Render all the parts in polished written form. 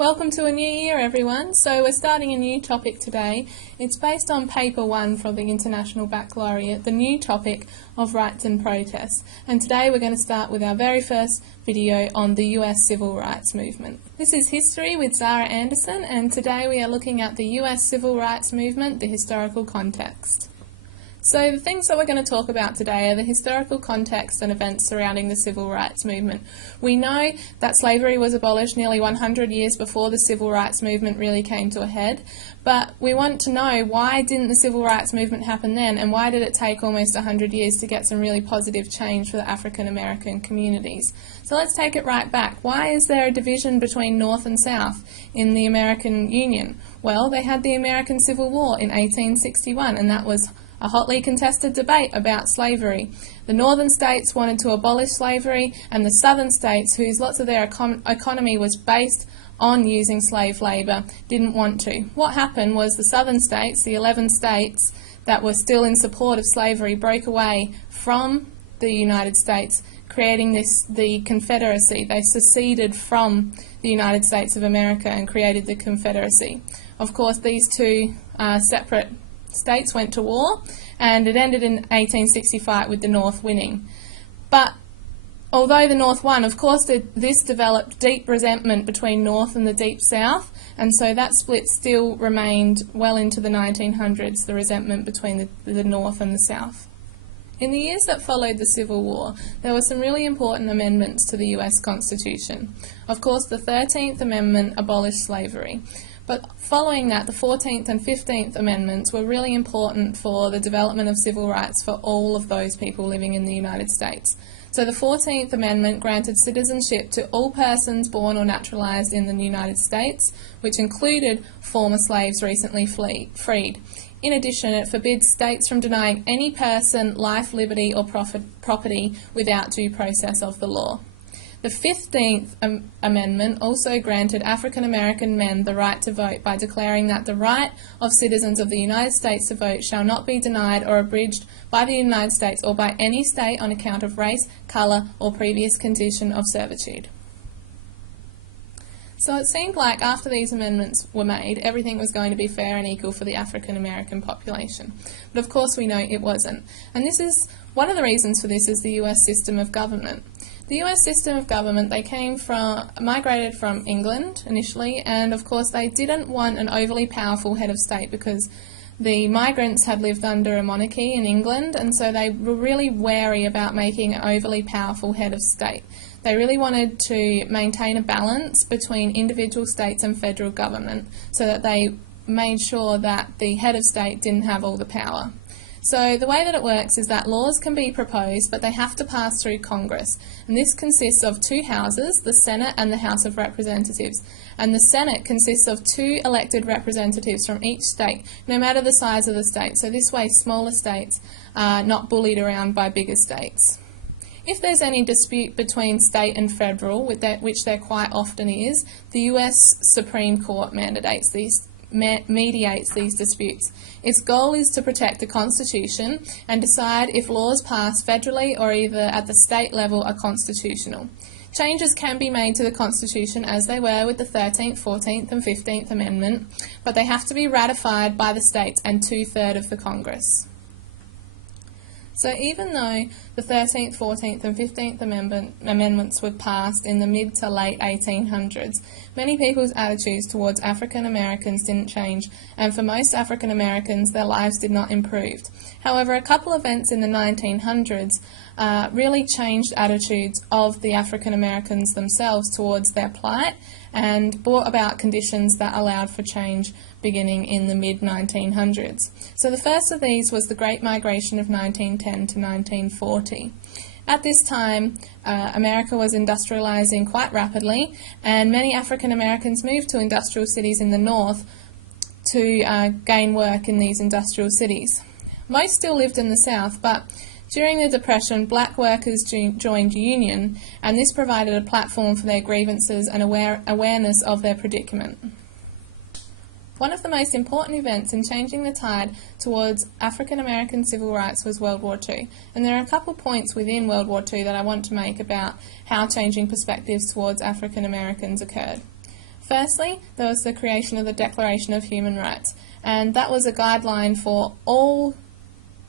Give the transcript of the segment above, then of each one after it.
Welcome to a new year, everyone. So we're starting a new topic today. It's based on paper 1 from the International Baccalaureate, the new topic of rights and protests. And today we're going to start with our very first video on the US Civil Rights Movement. This is History with Zara Anderson, and today we are looking at the US Civil Rights Movement, the historical context. So the things that we're going to talk about today are the historical context and events surrounding the civil rights movement. We know that slavery was abolished nearly 100 years before the civil rights movement really came to a head, but we want to know why didn't the civil rights movement happen then, and why did it take almost 100 years to get some really positive change for the African American communities. So let's take it right back. Why is there a division between North and South in the American Union? Well, they had the American Civil War in 1861, and that was a hotly contested debate about slavery. The northern states wanted to abolish slavery, and the southern states, whose lots of their economy was based on using slave labour, didn't want to. What happened was the southern states, the 11 states that were still in support of slavery, broke away from the United States, creating the Confederacy. They seceded from the United States of America and created the Confederacy. Of course, these two separate states went to war, and it ended in 1865 with the North winning. But although the North won, of course this developed deep resentment between North and the Deep South, and so that split still remained well into the 1900s, the resentment between the North and the South. In the years that followed the Civil War, there were some really important amendments to the US Constitution. Of course, the 13th Amendment abolished slavery. But following that, the 14th and 15th Amendments were really important for the development of civil rights for all of those people living in the United States. So the 14th Amendment granted citizenship to all persons born or naturalised in the United States, which included former slaves recently freed. In addition, it forbids states from denying any person life, liberty or property without due process of the law. The 15th Amendment also granted African American men the right to vote by declaring that the right of citizens of the United States to vote shall not be denied or abridged by the United States or by any state on account of race, colour or previous condition of servitude. So it seemed like after these amendments were made, everything was going to be fair and equal for the African American population. But of course we know it wasn't. And this is one of the reasons for this is the US system of government. The US system of government, they migrated from England initially, and of course they didn't want an overly powerful head of state because the migrants had lived under a monarchy in England, and so they were really wary about making an overly powerful head of state. They really wanted to maintain a balance between individual states and federal government so that they made sure that the head of state didn't have all the power. So the way that it works is that laws can be proposed, but they have to pass through Congress. And this consists of two houses, the Senate and the House of Representatives. And the Senate consists of two elected representatives from each state, no matter the size of the state. So this way smaller states are not bullied around by bigger states. If there's any dispute between state and federal, which there quite often is, the US Supreme Court mediates these disputes. Its goal is to protect the Constitution and decide if laws passed federally or either at the state level are constitutional. Changes can be made to the Constitution as they were with the 13th, 14th and 15th Amendment, but they have to be ratified by the states and 2/3 of the Congress. So even though the 13th, 14th and 15th amendments were passed in the mid to late 1800s, many people's attitudes towards African Americans didn't change, and for most African Americans their lives did not improve. However, a couple of events in the 1900s really changed attitudes of the African Americans themselves towards their plight and brought about conditions that allowed for change beginning in the mid-1900s. So the first of these was the Great Migration of 1910 to 1940. At this time, America was industrialising quite rapidly, and many African Americans moved to industrial cities in the north to gain work in these industrial cities. Most still lived in the south, but during the Depression, black workers joined union, and this provided a platform for their grievances and awareness of their predicament. One of the most important events in changing the tide towards African American civil rights was World War II, and there are a couple points within World War II that I want to make about how changing perspectives towards African Americans occurred. Firstly, there was the creation of the Declaration of Human Rights, and that was a guideline for all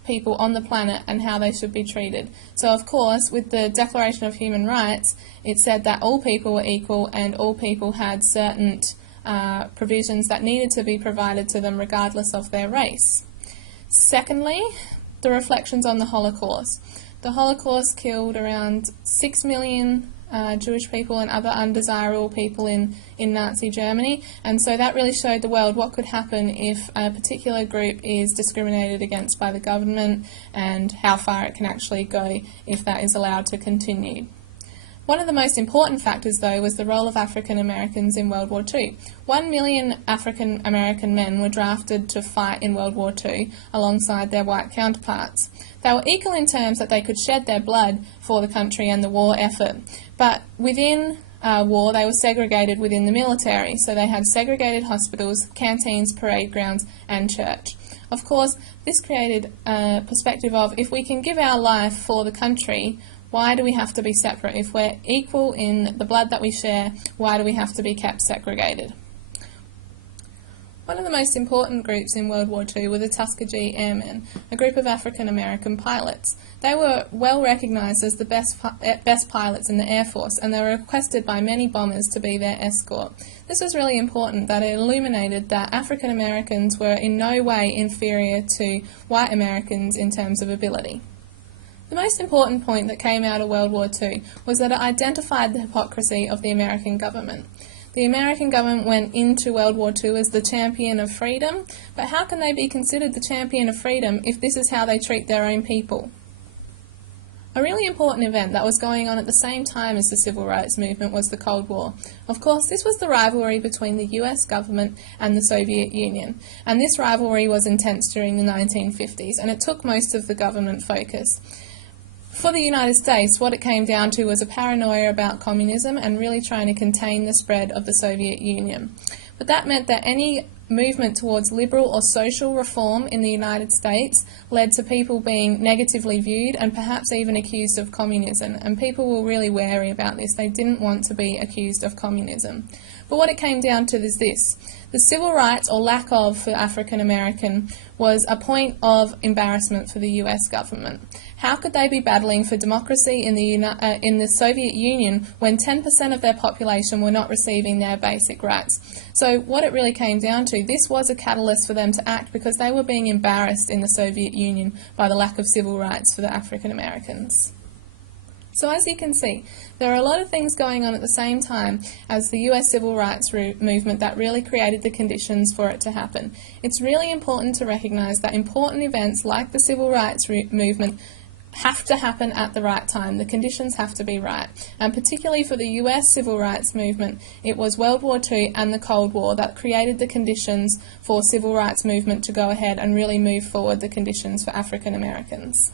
people on the planet and how they should be treated. So of course, with the Declaration of Human Rights, it said that all people were equal and all people had certain provisions that needed to be provided to them regardless of their race. Secondly, the reflections on the Holocaust. The Holocaust killed around 6 million Jewish people and other undesirable people in Nazi Germany, and so that really showed the world what could happen if a particular group is discriminated against by the government and how far it can actually go if that is allowed to continue. One of the most important factors, though, was the role of African Americans in World War II. 1 million African American men were drafted to fight in World War II alongside their white counterparts. They were equal in terms that they could shed their blood for the country and the war effort, but within war they were segregated within the military, so they had segregated hospitals, canteens, parade grounds and church. Of course, this created a perspective of, if we can give our life for the country, why do we have to be separate? If we're equal in the blood that we share, why do we have to be kept segregated? One of the most important groups in World War II were the Tuskegee Airmen, a group of African American pilots. They were well recognised as the best pilots in the Air Force, and they were requested by many bombers to be their escort. This was really important, that it illuminated that African Americans were in no way inferior to white Americans in terms of ability. The most important point that came out of World War II was that it identified the hypocrisy of the American government. The American government went into World War II as the champion of freedom, but how can they be considered the champion of freedom if this is how they treat their own people? A really important event that was going on at the same time as the Civil Rights Movement was the Cold War. Of course, this was the rivalry between the US government and the Soviet Union, and this rivalry was intense during the 1950s, and it took most of the government focus. For the United States, what it came down to was a paranoia about communism and really trying to contain the spread of the Soviet Union. But that meant that any movement towards liberal or social reform in the United States led to people being negatively viewed and perhaps even accused of communism, and people were really wary about this. They didn't want to be accused of communism. But what it came down to is this: the civil rights, or lack of, for African American was a point of embarrassment for the US government. How could they be battling for democracy in the Soviet Union when 10% of their population were not receiving their basic rights? So what it really came down to, this was a catalyst for them to act, because they were being embarrassed in the Soviet Union by the lack of civil rights for the African Americans. So as you can see, there are a lot of things going on at the same time as the US civil rights movement that really created the conditions for it to happen. It's really important to recognise that important events like the civil rights movement have to happen at the right time. The conditions have to be right. And particularly for the US civil rights movement, it was World War II and the Cold War that created the conditions for civil rights movement to go ahead and really move forward the conditions for African Americans.